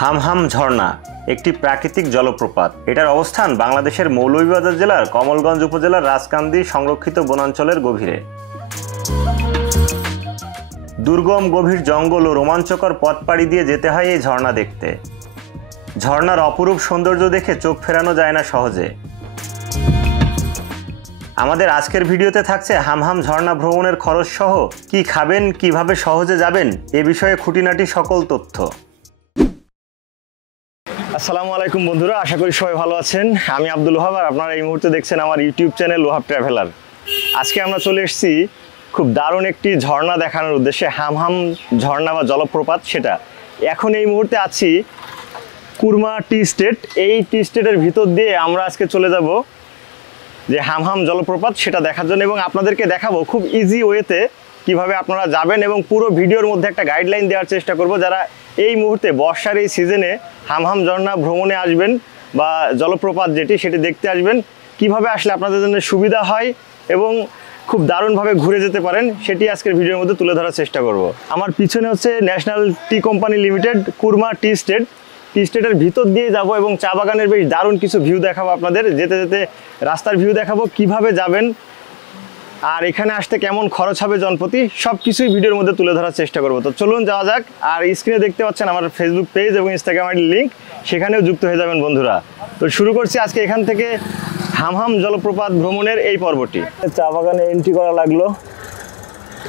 হামহাম ঝর্ণা একটি প্রাকৃতিক জলপ্রপাত। এটার অবস্থান বাংলাদেশের মৌলভীবাজার জেলার কমলগঞ্জ উপজেলার রাজকান্দি সংরক্ষিত বনাঞ্চলের গভীরে। দুর্গম গভীর জঙ্গল ও রোমাঞ্চকর পথ পাড়ি দিয়ে যেতে হয় এই ঝর্ণা দেখতে। ঝর্ণার অপরূপ সৌন্দর্য দেখে চোখ ফেরানো যায় না সহজে। আমাদের আজকের ভিডিওতে থাকছে হামহাম ঝর্ণা ভ্রমণের খরচ সহ কি খাবেন, কিভাবে সহজে যাবেন এ বিষয়ে খুঁটিনাটি সকল তথ্য। আসসালামু আলাইকুম বন্ধুরা, আশা করি সবাই ভালো আছেন। আমি আব্দুল ওহাব আর আপনারা এই মুহূর্তে দেখছেন আমার ইউটিউব চ্যানেল ওহাব ট্রাভেলার। আজকে আমরা চলে এসেছি খুব দারুণ একটি ঝর্ণা দেখানোর উদ্দেশ্যে, হামহাম ঝর্ণা বা জলপ্রপাত। সেটা এখন এই মুহূর্তে আছি কুরমা টি স্টেট। এই টি স্টেটের ভিতর দিয়ে আমরা আজকে চলে যাব যে হামহাম জলপ্রপাত সেটা দেখার জন্য, এবং আপনাদেরকে দেখাবো খুব ইজি ওয়েতে কিভাবে আপনারা যাবেন, এবং পুরো ভিডিওর মধ্যে একটা গাইডলাইন দেওয়ার চেষ্টা করব যারা এই মুহূর্তে বর্ষার এই সিজনে হামহাম ঝর্ণা ভ্রমণে আসবেন বা জলপ্রপাত যেটি সেটি দেখতে আসবেন, কিভাবে আসলে আপনাদের জন্য সুবিধা হয় এবং খুব দারুণভাবে ঘুরে যেতে পারেন, সেটি আজকের ভিডিওর মধ্যে তুলে ধরার চেষ্টা করব। আমার পিছনে হচ্ছে national tea company limited korma টি স্টেট। টি স্টেটের ভিতর দিয়ে যাব এবং চা বাগানের বেশ দারুণ কিছু ভিউ দেখাবো আপনাদের। যেতে যেতে রাস্তার ভিউ দেখাবো, কিভাবে যাবেন আর এখানে আসতে কেমন খরচ হবে জনপ্রতি, সব কিছুই ভিডিওর মধ্যে তুলে ধরার চেষ্টা করবো। তো চলুন যাওয়া যাক। আর স্ক্রিনে দেখতে পাচ্ছেন আমার ফেসবুক পেজ এবং ইনস্টাগ্রামের লিঙ্ক, সেখানেও যুক্ত হয়ে যাবেন বন্ধুরা। তো শুরু করছি আজকে এখান থেকে হামহাম জলপ্রপাত ভ্রমণের এই পর্বটি। চা বাগানে এন্ট্রি করা লাগলো,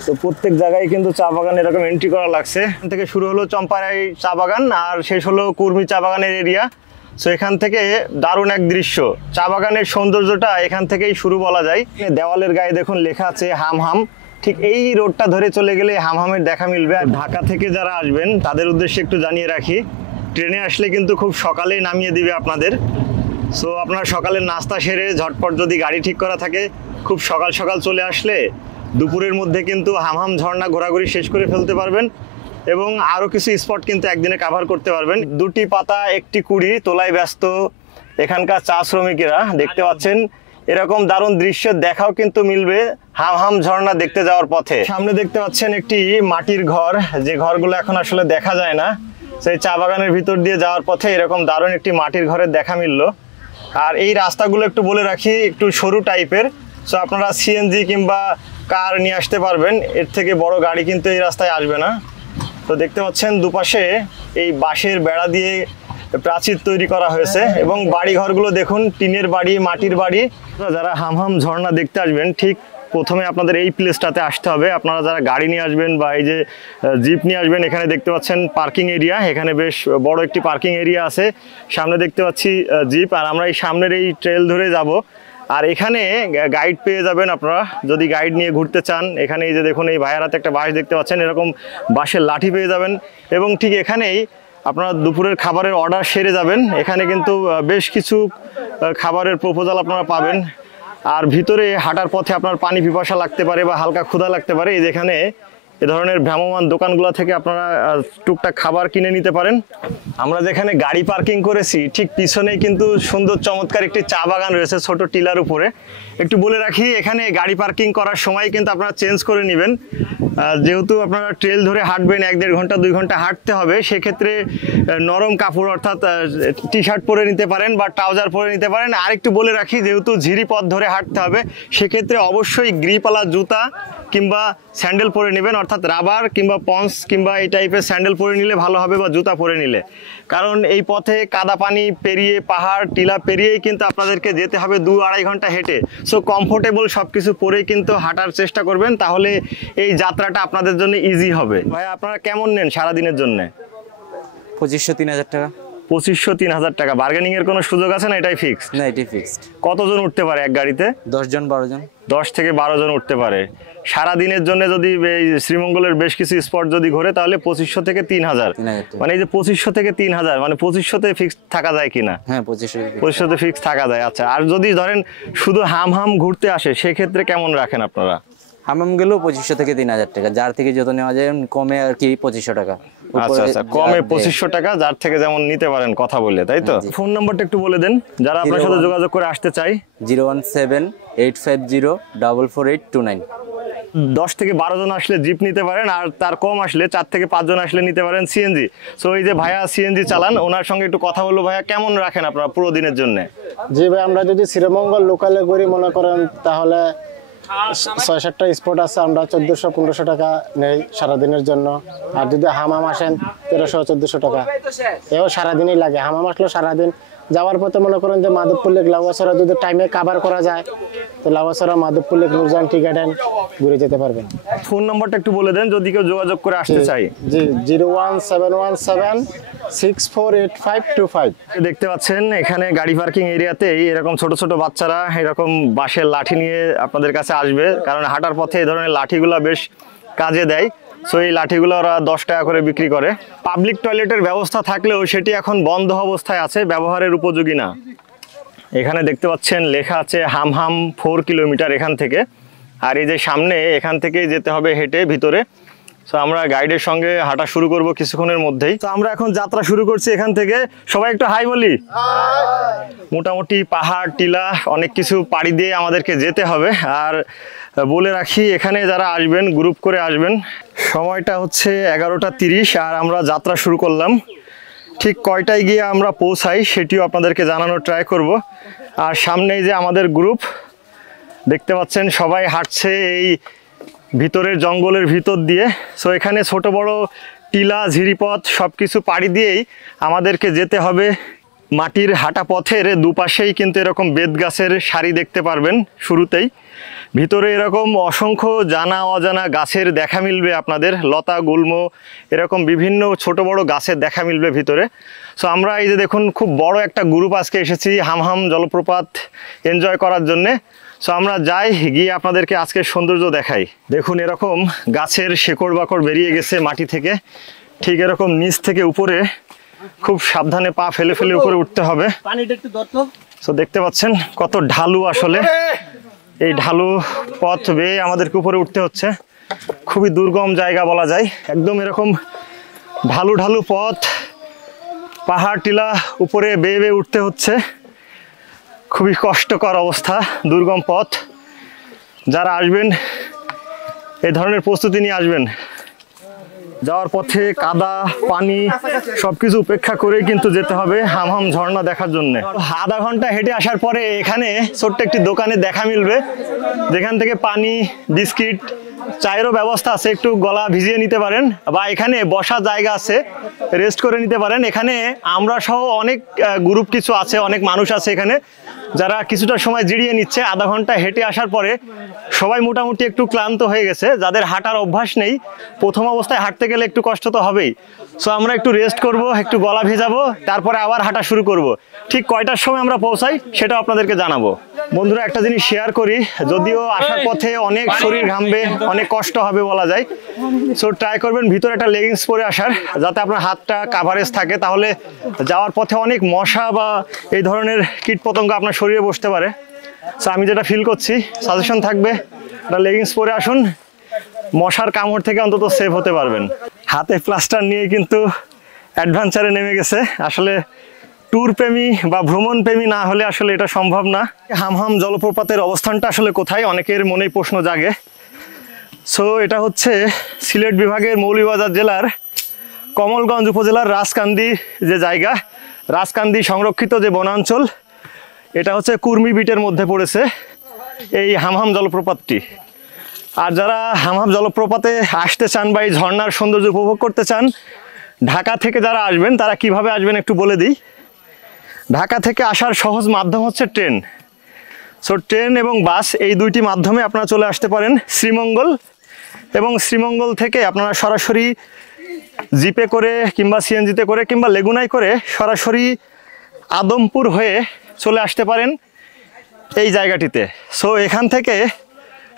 তো প্রত্যেক জায়গায় কিন্তু চা বাগান এরকম এন্ট্রি করা লাগছে। এখান থেকে শুরু হলো চম্পারাই চা বাগান আর শেষ হলো কুর্মি চা বাগানের এরিয়া। সো এখান থেকে দারুণ এক দৃশ্য, চা বাগানের সৌন্দর্যটা এখান থেকেই শুরু বলা যায়। দেওয়ালের গায়ে দেখুন লেখা আছে হামহাম। ঠিক এই রোডটা ধরে চলে গেলে হামহামের দেখা মিলবে। আর ঢাকা থেকে যারা আসবেন তাদের উদ্দেশ্যে একটু জানিয়ে রাখি, ট্রেনে আসলে কিন্তু খুব সকালেই নামিয়ে দিবে আপনাদের। সো আপনারা সকালের নাস্তা সেরে ঝটপট যদি গাড়ি ঠিক করা থাকে, খুব সকাল সকাল চলে আসলে দুপুরের মধ্যে কিন্তু হামহাম ঝর্ণা ঘোরাঘুরি শেষ করে ফেলতে পারবেন এবং আরও কিছু স্পট কিন্তু একদিনে কাভার করতে পারবেন। দুটি পাতা একটি কুড়ি তোলায় ব্যস্ত এখানকার চা শ্রমিকেরা। দেখতে পাচ্ছেন এরকম দারুণ দৃশ্যের দেখাও কিন্তু মিলবে হামহাম ঝর্ণা দেখতে যাওয়ার পথে। সামনে দেখতে পাচ্ছেন একটি মাটির ঘর, যে ঘরগুলো এখন আসলে দেখা যায় না। সেই চা বাগানের ভিতর দিয়ে যাওয়ার পথে এরকম দারুণ একটি মাটির ঘরের দেখা মিলল। আর এই রাস্তাগুলো একটু বলে রাখি, একটু সরু টাইপের। সো আপনারা সিএনজি কিংবা কার নিয়ে আসতে পারবেন, এর থেকে বড় গাড়ি কিন্তু এই রাস্তায় আসবে না। তো দেখতে পাচ্ছেন দুপাশে এই বাঁশের বেড়া দিয়ে প্রাচীর তৈরি করা হয়েছে এবং বাড়ি ঘরগুলো দেখুন টিনের বাড়ি, মাটির বাড়ি। যারা হামহাম ঝর্ণা দেখতে আসবেন ঠিক প্রথমে আপনাদের এই প্লেসটাতে আসতে হবে। আপনারা যারা গাড়ি নিয়ে আসবেন বা এই যে জিপ নিয়ে আসবেন, এখানে দেখতে পাচ্ছেন পার্কিং এরিয়া। এখানে বেশ বড় একটি পার্কিং এরিয়া আছে। সামনে দেখতে পাচ্ছি জিপ, আর আমরা এই সামনের এই ট্রেল ধরে যাব। আর এখানে গাইড পেয়ে যাবেন আপনারা যদি গাইড নিয়ে ঘুরতে চান। এখানে এই যে দেখুন এই ভাইয়ের হাতে একটা বাঁশ দেখতে পাচ্ছেন, এরকম বাঁশের লাঠি পেয়ে যাবেন এবং ঠিক এখানেই আপনারা দুপুরের খাবারের অর্ডার সেরে যাবেন। এখানে কিন্তু বেশ কিছু খাবারের প্রপোজাল আপনারা পাবেন। আর ভিতরে হাঁটার পথে আপনার পানি পিপাসা লাগতে পারে বা হালকা ক্ষুধা লাগতে পারে, এই যেখানে এ ধরনের ভ্রাম্যমান দোকানগুলো থেকে আপনারা টুকটাক খাবার কিনে নিতে পারেন। আমরা যেখানে গাড়ি পার্কিং করেছি ঠিক পিছনেই কিন্তু সুন্দর চমৎকার একটি চা বাগান রয়েছে ছোট টিলার উপরে। একটু বলে রাখি, এখানে গাড়ি পার্কিং করার সময় কিন্তু আপনারা চেঞ্জ করে নেবেন। যেহেতু আপনারা ট্রেল ধরে হাঁটবেন, 1-1.5 ঘন্টা 2 ঘন্টা হাঁটতে হবে, সেক্ষেত্রে নরম কাপড় অর্থাৎ টি শার্ট পরে নিতে পারেন বা ট্রাউজার পরে নিতে পারেন। আর একটু বলে রাখি, যেহেতু ঝিরি পথ ধরে হাঁটতে হবে, সেক্ষেত্রে অবশ্যই গ্রিপওয়ালা জুতা কিংবা স্যান্ডেল পরে নেবেন, অর্থাৎ রাবার কিংবা পন্স কিংবা এই টাইপের স্যান্ডেল পরে নিলে ভালো হবে বা জুতা পরে নিলে। কারণ এই পথে কাদা পানি পেরিয়ে পাহাড় টিলা পেরিয়েই কিন্তু আপনাদেরকে যেতে হবে 2-2.5 ঘন্টা হেঁটে। সো কমফোর্টেবল সব কিছু পরেই কিন্তু হাঁটার চেষ্টা করবেন, তাহলে এই যাত্রাটা আপনাদের জন্য ইজি হবে। ভাই আপনারা কেমন নেন সারাদিনের জন্য? 2500-3000 টাকা। 2500-3000 টাকা। বার্গেনিং এর কোনো সুযোগ আছে না? এটাই ফিক্সড? না, এটাই ফিক্সড। কতজন উঠতে পারে এক গাড়িতে? 10 জন 12 জন। 10 থেকে 12 জন উঠতে পারে। সারা দিনের জন্য যদি এই শ্রীমঙ্গলের বেশ কিছু স্পট যদি ঘোরে, তাহলে 2500 থেকে 3000। মানে এই যে 2500 থেকে 3000, মানে 2500তে ফিক্সড থাকা যায় কিনা? হ্যাঁ, 2500তে ফিক্সড থাকা যায়। আচ্ছা, আর যদি ধরেন শুধু হামহাম ঘুরতে আসে, সেক্ষেত্রে কেমন রাখেন আপনারা? হামাম গেলেও 2500 থেকে 3000 টাকা, যার থেকে যত নেওয়া যায়। কমে আর কি 2500 টাকা। আচ্ছা আচ্ছা, কমে 2500 টাকা, যার থেকে যেমন নিতে পারেন কথা বলে, তাই তো? ফোন নাম্বারটা একটু বলে দেন যারা আপনার সাথে যোগাযোগ করে আসতে চাই। 017-850-44829। 10 থেকে 12 জন আসলে জিপ নিতে পারেন, আর তার কম আসলে 4 থেকে 5 জন আসলে নিতে পারেন সিএনজি। সো এই যে ভাইয়া সিএনজি চালান, ওনার সঙ্গে একটু কথা বলবো। ভাইয়া কেমন রাখেন আপনারা পুরো দিনের জন্য? জি ভাই, আমরা যদি শ্রীমঙ্গল লোকালে করি মনে করেন তাহলে 6-7টা স্পট আছে, আমরা 1400-1500 টাকা নেই সারাদিনের জন্য। আর যদি হামাম আসেন 1300-1400 টাকা, এও সারাদিনই লাগে। হামাম আসলে সারাদিন যাওয়ার পথে মনে করেন যে মাধবপুর লেক, লাউয়াছড়া যদি টাইমে কাভার করা যায় তো Lawachara, Madhabpur lake, Nurjan tea garden ঘুরে যেতে পারবেন। ফোন নাম্বারটা একটু বলে দেন যদি কেউ যোগাযোগ করে আসতে চাই। জি 01717648525। দেখতে পাচ্ছেন এখানে গাড়ি পার্কিং এরিয়াতেই এরকম ছোট ছোট বাচ্চারা এরকম বাঁশের লাঠি নিয়ে আপনাদের কাছে আসবে, কারণ হাঁটার পথে এই ধরনের লাঠিগুলো বেশ কাজে দেয়। সো এই লাঠিগুলো ওরা 10 টাকা করে বিক্রি করে। পাবলিক টয়লেটের ব্যবস্থা থাকলেও সেটি এখন বন্ধ অবস্থায় আছে, ব্যবহারের উপযোগী না। এখানে দেখতে পাচ্ছেন লেখা আছে হামহাম 4 কিলোমিটার এখান থেকে, আর এই যে সামনে এখান থেকে যেতে হবে হেঁটে ভিতরে। তো আমরা গাইডের সঙ্গে হাঁটা শুরু করব কিছুক্ষণের মধ্যেই। তো আমরা এখন যাত্রা শুরু করছি এখান থেকে। সবাই একটু হাই বলি। মোটামুটি পাহাড় টিলা অনেক কিছু পাড়ি দিয়ে আমাদেরকে যেতে হবে। আর বলে রাখি, এখানে যারা আসবেন গ্রুপ করে আসবেন। সময়টা হচ্ছে 11টা 30 আর আমরা যাত্রা শুরু করলাম। ঠিক কয়টায় গিয়ে আমরা পৌঁছাই সেটিও আপনাদেরকে জানানোর ট্রাই করব। আর সামনেই যে আমাদের গ্রুপ দেখতে পাচ্ছেন, সবাই হাঁটছে এই ভিতরের জঙ্গলের ভিতর দিয়ে। সো এখানে ছোট বড় টিলা ঝিরিপথ সব কিছু পাড়ি দিয়েই আমাদেরকে যেতে হবে। মাটির হাঁটা পথের দুপাশেই কিন্তু এরকম বেত গাছের সারি দেখতে পারবেন শুরুতেই। ভিতরে এরকম অসংখ্য জানা অজানা গাছের দেখা মিলবে আপনাদের, লতা গুল্ম এরকম বিভিন্ন ছোট বড় গাছের দেখা মিলবে ভিতরে। সো আমরা এই যে দেখুন খুব বড় একটা গ্রুপ আজকে এসেছি হামহাম জলপ্রপাত এনজয় করার জন্যে। সো আমরা যাই, গিয়ে আপনাদেরকে আজকের সৌন্দর্য দেখাই। দেখুন এরকম গাছের শেকড় বাকড় বেরিয়ে গেছে মাটি থেকে, ঠিক এরকম নিচ থেকে উপরে খুব সাবধানে পা ফেলে ফেলে উপরে উঠতে হবে। সো দেখতে পাচ্ছেন কত ঢালু, আসলে এই ঢালু পথ বেয়ে আমাদেরকে উপরে উঠতে হচ্ছে। খুবই দুর্গম জায়গা বলা যায়, একদম এরকম ঢালু ঢালু পথ, পাহাড় টিলা উপরে বেয়ে বেয়ে উঠতে হচ্ছে। খুবই কষ্টকর অবস্থা, দুর্গম পথ। যারা আসবেন এই ধরনের প্রস্তুতি নিয়ে আসবেন। যাওয়ার পথে কাদা পানি সবকিছু উপেক্ষা করে কিন্তু যেতে হবে হামহাম ঝর্ণা দেখার জন্য। আধা ঘন্টা হেঁটে আসার পরে এখানে ছোট্ট একটি দোকানে দেখা মিলবে, যেখান থেকে পানি বিস্কিট চায়েরও ব্যবস্থা আছে, একটু গলা ভিজিয়ে নিতে পারেন, বা এখানে বসার জায়গা আছে, রেস্ট করে নিতে পারেন। এখানে আমরা সহ অনেক গ্রুপ কিছু আছে, অনেক মানুষ আছে এখানে যারা কিছুটা সময় জিরিয়ে নিচ্ছে। আধা ঘন্টা হেঁটে আসার পরে সবাই মোটামুটি একটু ক্লান্ত হয়ে গেছে। যাদের হাঁটার অভ্যাস নেই, প্রথম অবস্থায় হাঁটতে গেলে একটু কষ্ট তো হবেই। সো আমরা একটু রেস্ট করব, একটু গলা ভেজাবো, তারপরে আবার হাঁটা শুরু করব। ঠিক কয়টার সময় আমরা পৌঁছাই সেটাও আপনাদেরকে জানাবো। বন্ধুরা একটা জিনিস শেয়ার করি, যদিও আসার পথে অনেক শরীর ঘামবে, অনেক কষ্ট হবে বলা যায়। সো ট্রাই করবেন ভিতরে একটা লেগিংস পরে আসার, যাতে আপনার হাতটা কাভারেজ থাকে। তাহলে যাওয়ার পথে অনেক মশা বা এই ধরনের কীটপতঙ্গ আপনার শরীরে বসতে পারে। সো আমি যেটা ফিল করছি, সাজেশন থাকবে একটা লেগিংস পরে আসুন, মশার কামড় থেকে অন্তত সেভ হতে পারবেন। হাতে প্লাস্টার নিয়ে কিন্তু অ্যাডভেঞ্চারে নেমে গেছে। আসলে ট্যুর প্রেমী বা ভ্রমণ প্রেমী না হলে আসলে এটা সম্ভব না। হামহাম জলপ্রপাতের অবস্থানটা আসলে কোথায়, অনেকের মনেই প্রশ্ন জাগে। সো এটা হচ্ছে সিলেট বিভাগের মৌলভীবাজার জেলার কমলগঞ্জ উপজেলার রাজকান্দি যে জায়গা, রাজকান্দি সংরক্ষিত যে বনাঞ্চল, এটা হচ্ছে কুর্মি বিটের মধ্যে পড়েছে এই হামহাম জলপ্রপাতটি। আর যারা হামহাম জলপ্রপাতে আসতে চান বা এই ঝর্ণার সৌন্দর্য উপভোগ করতে চান, ঢাকা থেকে যারা আসবেন তারা কিভাবে আসবেন একটু বলে দিই। ঢাকা থেকে আসার সহজ মাধ্যম হচ্ছে ট্রেন। সো ট্রেন এবং বাস এই দুইটি মাধ্যমে আপনারা চলে আসতে পারেন শ্রীমঙ্গল, এবং শ্রীমঙ্গল থেকে আপনারা সরাসরি জিপে করে কিংবা সিএনজিতে করে কিংবা লেগুনায় করে সরাসরি আদমপুর হয়ে চলে আসতে পারেন এই জায়গাটিতে। সো এখান থেকে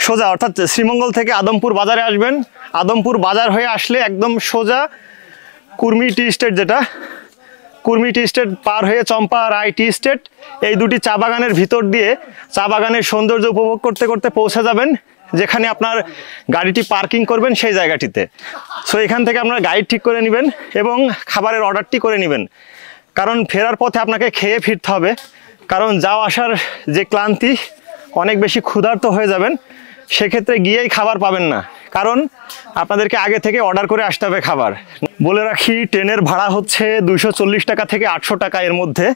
সোজা, অর্থাৎ শ্রীমঙ্গল থেকে আদমপুর বাজারে আসবেন। আদমপুর বাজার হয়ে আসলে একদম সোজা কুর্মি টি স্টেট, যেটা কুর্মি টি স্টেট পার হয়ে চম্পা রায় টি স্টেট, এই দুটি চা বাগানের ভিতর দিয়ে চা বাগানের সৌন্দর্য উপভোগ করতে করতে পৌঁছে যাবেন যেখানে আপনার গাড়িটি পার্কিং করবেন সেই জায়গাটিতে। সো এখান থেকে আপনার গাইড ঠিক করে নেবেন এবং খাবারের অর্ডারটি করে নেবেন, কারণ ফেরার পথে আপনাকে খেয়ে ফিরতে হবে। কারণ যাওয়া আসার যে ক্লান্তি, অনেক বেশি ক্ষুধার্ত হয়ে যাবেন। সেক্ষেত্রে গিয়েই খাবার পাবেন না, কারণ আপনাদেরকে আগে থেকে অর্ডার করে আসতে হবে খাবার। বলে রাখি, ট্রেনের ভাড়া হচ্ছে 240 টাকা থেকে 800 টাকা এর মধ্যে।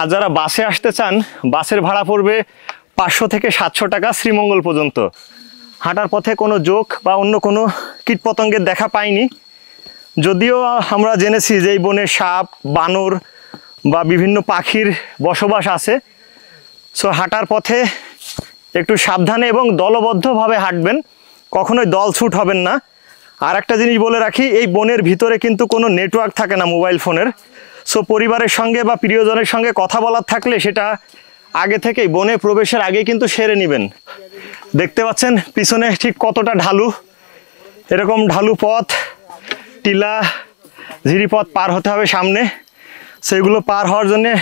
আর যারা বাসে আসতে চান, বাসের ভাড়া পড়বে 500 থেকে 700 টাকা শ্রীমঙ্গল পর্যন্ত। হাঁটার পথে কোনো জোক বা অন্য কোনো কীটপতঙ্গের দেখা পাইনি, যদিও আমরা জেনেছি যে এই বনে সাপ, বানর বা বিভিন্ন পাখির বসবাস আছে। সো হাঁটার পথে একটু সাবধানে এবং দলবদ্ধভাবে হাঁটবেন, কখনোই দল ছুট হবেন না। আর একটা জিনিস বলে রাখি, এই বনের ভিতরে কিন্তু কোনো নেটওয়ার্ক থাকে না মোবাইল ফোনের। সো পরিবারের সঙ্গে বা প্রিয়জনের সঙ্গে কথা বলার থাকলে সেটা আগে থেকেই বনে প্রবেশের আগেই কিন্তু সেরে নেবেন। দেখতে পাচ্ছেন পিছনে ঠিক কতটা ঢালু, এরকম ঢালু পথ, টিলা, ঝিরিপথ পার হতে হবে সামনে। সেগুলো পার হওয়ার জন্যে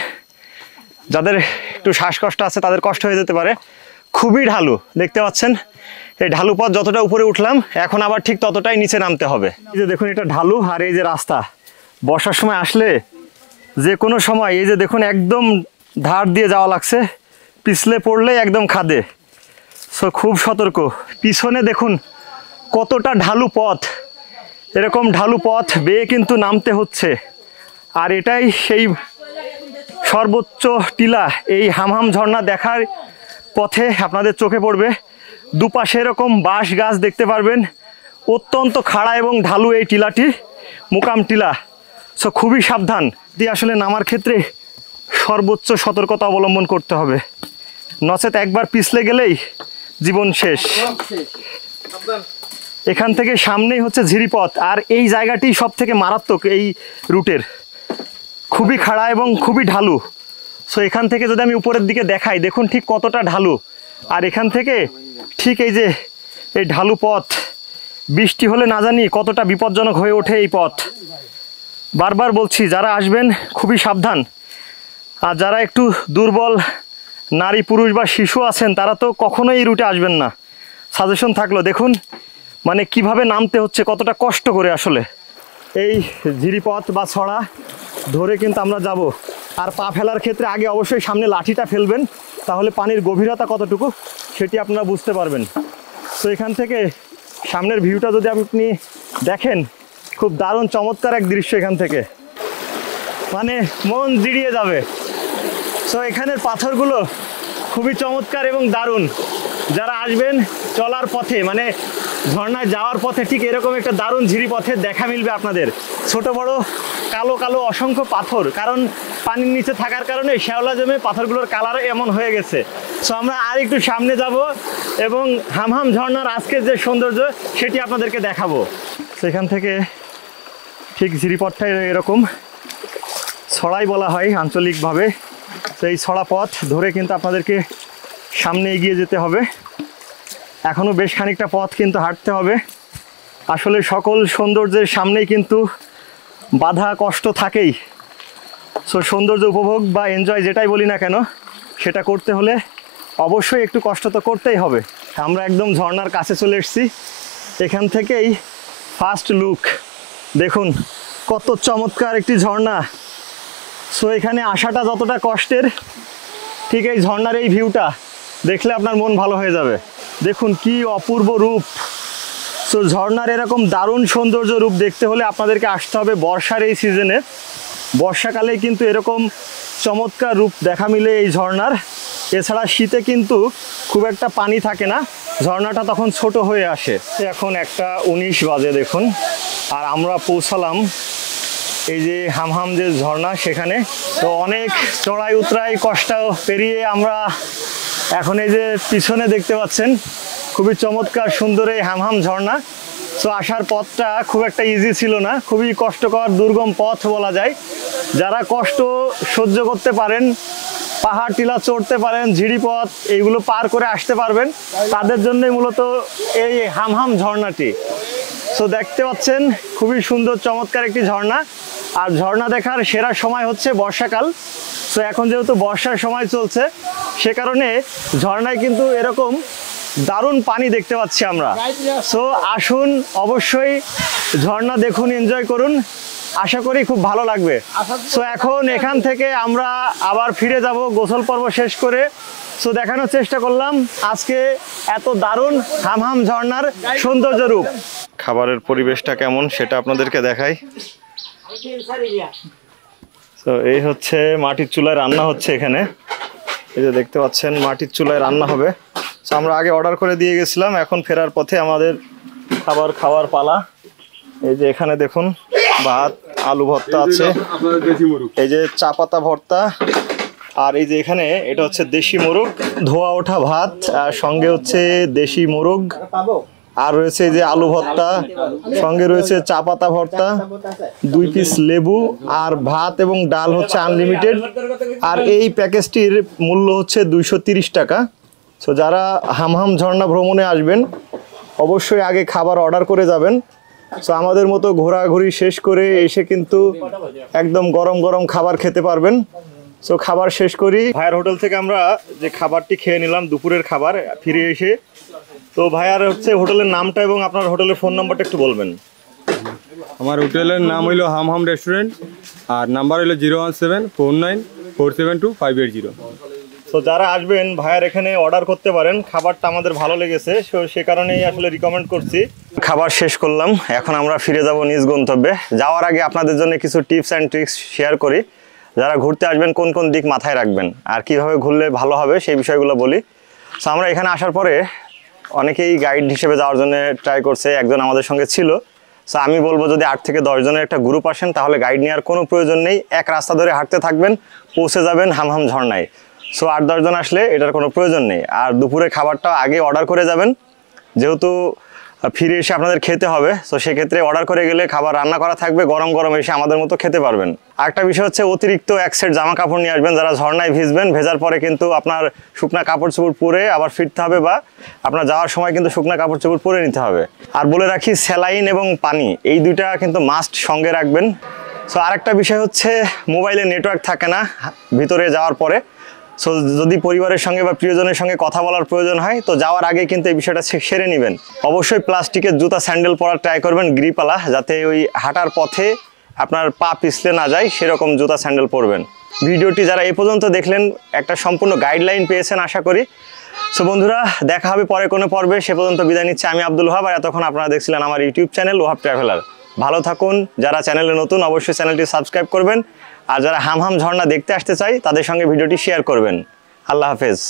যাদের একটু শ্বাসকষ্ট আছে তাদের কষ্ট হয়ে যেতে পারে। খুবই ঢালু, দেখতে পাচ্ছেন। এই ঢালু পথ যতটা উপরে উঠলাম, এখন আবার ঠিক ততটাই নিচে নামতে হবে। এই যে দেখুন, এটা ঢালু, আর এই যে রাস্তা, বর্ষার সময় আসলে যে কোনো সময় এই যে দেখুন একদম ধার দিয়ে যাওয়া লাগছে, পিছলে পড়লে একদম খাদে। সো খুব সতর্ক। পিছনে দেখুন কতটা ঢালু পথ, এরকম ঢালু পথ বেয়ে কিন্তু নামতে হচ্ছে। আর এটাই সেই সর্বোচ্চ টিলা। এই হামহাম ঝর্ণা দেখার পথে আপনাদের চোখে পড়বে দুপাশে এরকম বাঁশ গাছ দেখতে পারবেন। অত্যন্ত খাড়া এবং ঢালু এই টিলাটি, মুকাম টিলা। সো খুবই সাবধান দিয়ে আসলে নামার ক্ষেত্রে সর্বোচ্চ সতর্কতা অবলম্বন করতে হবে, নচেত একবার পিছলে গেলেই জীবন শেষ। এখান থেকে সামনেই হচ্ছে ঝিরিপথ, আর এই জায়গাটি সব থেকে মারাত্মক এই রুটের, খুবই খাড়া এবং খুবই ঢালু। সো এখান থেকে যদি আমি উপরের দিকে দেখাই, দেখুন ঠিক কতটা ঢালু। আর এখান থেকে ঠিক এই যে এই ঢালু পথ, বৃষ্টি হলে না জানি কতটা বিপজ্জনক হয়ে ওঠে এই পথ। বারবার বলছি, যারা আসবেন খুবই সাবধান। আর যারা একটু দুর্বল নারী, পুরুষ বা শিশু আছেন, তারা তো কখনোই এই রুটে আসবেন না। সাজেশন থাকলো, দেখুন মানে কিভাবে নামতে হচ্ছে, কতটা কষ্ট করে আসলে। এই ঝিরিপথ বা ছড়া ধরে কিন্তু আমরা যাব। আর পা ফেলার ক্ষেত্রে আগে অবশ্যই সামনে লাঠিটা ফেলবেন, তাহলে পানির গভীরতা কতটুকু সেটি আপনারা বুঝতে পারবেন। তো এখান থেকে সামনের ভিউটা যদি আপনি দেখেন, খুব দারুণ চমৎকার এক দৃশ্য এখান থেকে, মানে মন জিড়িয়ে যাবে। সো এখানের পাথরগুলো খুবই চমৎকার এবং দারুণ। যারা আসবেন চলার পথে, মানে ঝর্ণায় যাওয়ার পথে ঠিক এরকম একটা দারুণ ঝিরিপথের দেখা মিলবে আপনাদের। ছোট বড় কালো কালো অসংখ্য পাথর, কারণ পানির নিচে থাকার কারণে শ্যাওলা জমে পাথরগুলোর কালার এমন হয়ে গেছে। সো আমরা আর একটু সামনে যাব এবং হামহাম ঝর্ণার আজকের যে সৌন্দর্য সেটি আপনাদেরকে দেখাবো। সেখান থেকে ঠিক ঝিরিপথটা এরকম ছড়াই বলা হয় আঞ্চলিকভাবে। তো এই ছড়া পথ ধরে কিন্তু আপনাদেরকে সামনে এগিয়ে যেতে হবে। এখনও বেশ খানিকটা পথ কিন্তু হাঁটতে হবে। আসলে সকল সৌন্দর্যের সামনেই কিন্তু বাধা কষ্ট থাকেই। সো সৌন্দর্য উপভোগ বা এনজয় যেটাই বলি না কেন, সেটা করতে হলে অবশ্যই একটু কষ্ট তো করতেই হবে। আমরা একদম ঝর্ণার কাছে চলে এসেছি। এখান থেকেই ফার্স্ট লুক, দেখুন কত চমৎকার একটি ঝর্ণা। সো এখানে আসাটা যতটা কষ্টের, ঠিক এই ঝর্ণার এই ভিউটা দেখলে আপনার মন ভালো হয়ে যাবে। দেখুন কি অপূর্ব রূপ। সো ঝর্ণার এরকম দারুণ সৌন্দর্য রূপ দেখতে হলে আপনাদেরকে আসতে হবে বর্ষার এই সিজনে। বর্ষাকালে কিন্তু এরকম চমৎকার রূপ দেখা মিলে এই ঝর্ণার। এছাড়া শীতে কিন্তু খুব একটা পানি থাকে না, ঝর্ণাটা তখন ছোট হয়ে আসে। এখন 1:19 বাজে দেখুন, আর আমরা পৌঁছালাম এই যে হামহাম যে ঝর্ণা সেখানে। তো অনেক চড়াই উতরাই কষ্ট পেরিয়ে আমরা এখন এই যে পিছনে দেখতে পাচ্ছেন খুবই চমৎকার সুন্দর এই হামহাম ঝর্ণা। সো আসার পথটা খুব একটা ইজি ছিল না, খুবই কষ্টকর দুর্গম পথ বলা যায়। যারা কষ্ট সহ্য করতে পারেন, পাহাড় টিলা চড়তে পারেন, ঝিরিপথ এইগুলো পার করে আসতে পারবেন, তাদের জন্যই মূলত এই হামহাম ঝর্ণাটি। সো দেখতে পাচ্ছেন খুবই সুন্দর চমৎকার একটি ঝর্ণা। আর ঝর্ণা দেখার সেরা সময় হচ্ছে বর্ষাকাল। সো এখন যেহেতু বর্ষার সময় চলছে, সে কারণে ঝর্ণায় কিন্তু এরকম দারুণ পানি দেখতে পাচ্ছি আমরা। সো আসুন, অবশ্যই ঝর্ণা দেখুন, এনজয় করুন, আশা করি খুব ভালো লাগবে। সো এখন এখান থেকে আমরা আবার ফিরে যাব গোসল পর্ব শেষ করে সো দেখানোর চেষ্টা করলাম আজকে এত দারুণ হামহাম ঝর্ণার সৌন্দর্য রূপ। খাবারের পরিবেশটা কেমন সেটা আপনাদেরকে দেখাই। তো এই হচ্ছে মাটির চুলায় রান্না হচ্ছে এখানে, এই যে দেখতে পাচ্ছেন মাটির চুলায় রান্না হবে। তো আমরা আগে অর্ডার করে দিয়ে গেছিলাম, এখন ফেরার পথে আমাদের খাবার খাওয়ার পালা। এই যে এখানে দেখুন ভাত, আলু ভর্তা আছে, এই যে চা পাতা ভর্তা, আর এই যে এখানে এটা হচ্ছে দেশি মোরগ, ধোয়া ওঠা ভাত, আর সঙ্গে হচ্ছে দেশি মোরগ, আর রয়েছে এই যে আলু ভর্তা, সঙ্গে রয়েছে চা পাতা ভর্তা, 2 পিস লেবু, আর ভাত এবং ডাল হচ্ছে আনলিমিটেড। আর এই প্যাকেজটির মূল্য হচ্ছে 230 টাকা। সো যারা হামহাম ঝর্ণা ভ্রমণে আসবেন অবশ্যই আগে খাবার অর্ডার করে যাবেন। সো আমাদের মতো ঘোরাঘুরি শেষ করে এসে কিন্তু একদম গরম গরম খাবার খেতে পারবেন। সো খাবার শেষ করি, ভাইয়ার হোটেল থেকে আমরা যে খাবারটি খেয়ে নিলাম দুপুরের খাবার ফিরে এসে। তো ভাইয়ার হচ্ছে হোটেলের নামটা এবং আপনার হোটেলের ফোন নাম্বারটা একটু বলবেন। আমার হোটেলের নাম হইলো হামহাম রেস্টুরেন্ট, আর নাম্বার হইলো 01749472580। তো যারা আসবেন ভাইয়ার এখানে অর্ডার করতে পারেন। খাবারটা আমাদের ভালো লেগেছে, সে কারণেই আসলে রিকমেন্ড করছি। খাবার শেষ করলাম, এখন আমরা ফিরে যাব নিজ গন্তব্যে। যাওয়ার আগে আপনাদের জন্য কিছু টিপস অ্যান্ড ট্রিক্স শেয়ার করি। যারা ঘুরতে আসবেন কোন কোন দিক মাথায় রাখবেন আর কিভাবে ঘুরলে ভালো হবে সেই বিষয়গুলো বলি। সো আমরা এখানে আসার পরে অনেকেই গাইড হিসেবে যাওয়ার জন্য ট্রাই করছে, একজন আমাদের সঙ্গে ছিল। সো আমি বলবো যদি 8 থেকে 10 জনের একটা গ্রুপ আসেন তাহলে গাইড নেওয়ার কোনো প্রয়োজন নেই, এক রাস্তা ধরে হাঁটতে থাকবেন, পৌঁছে যাবেন হামহাম ঝর্ণায়। সো 8-10 জন আসলে এটার কোনো প্রয়োজন নেই। আর দুপুরে খাবারটা আগে অর্ডার করে যাবেন, যেহেতু ফিরে এসে আপনাদের খেতে হবে। সো সেক্ষেত্রে অর্ডার করে গেলে খাবার রান্না করা থাকবে, গরম গরম এসে আমাদের মতো খেতে পারবেন। আরেকটা বিষয় হচ্ছে অতিরিক্ত 1 সেট জামা কাপড় নিয়ে আসবেন। যারা ঝর্ণায় ভিজবেন, ভেজার পরে কিন্তু আপনার শুকনা কাপড় চোপড় পরে আবার ফিরতে হবে, বা আপনার যাওয়ার সময় কিন্তু শুকনা কাপড় চোপড় পরে নিতে হবে। আর বলে রাখি স্যালাইন এবং পানি এই দুইটা কিন্তু মাস্ট সঙ্গে রাখবেন। সো আরেকটা বিষয় হচ্ছে মোবাইলে নেটওয়ার্ক থাকে না ভিতরে যাওয়ার পরে। সো যদি পরিবারের সঙ্গে বা প্রিয়জনের সঙ্গে কথা বলার প্রয়োজন হয় তো যাওয়ার আগে কিন্তু এই বিষয়টা সেরে নেবেন। অবশ্যই প্লাস্টিকের জুতা স্যান্ডেল পরার ট্রাই করবেন, গ্রিপওয়ালা, যাতে ওই হাঁটার পথে আপনার পা পিছলে না যায় সেরকম জুতা স্যান্ডেল পরবেন। ভিডিওটি যারা এই পর্যন্ত দেখলেন একটা সম্পূর্ণ গাইডলাইন পেয়েছেন আশা করি। সো বন্ধুরা, দেখা হবে পরে কোনো পর্বে, সে পর্যন্ত বিদায় নিচ্ছি আমি আব্দুল ওহাব। আর এতক্ষণ আপনারা দেখছিলেন আমার ইউটিউব চ্যানেল ওহাব ট্রাভেলার। ভালো থাকুন, যারা চ্যানেলে নতুন অবশ্যই চ্যানেলটি সাবস্ক্রাইব করবেন, আর যারা হামহাম ঝর্ণা দেখতে আসতে চাই তাদের সঙ্গে ভিডিওটি শেয়ার করবেন। আল্লাহ হাফেজ।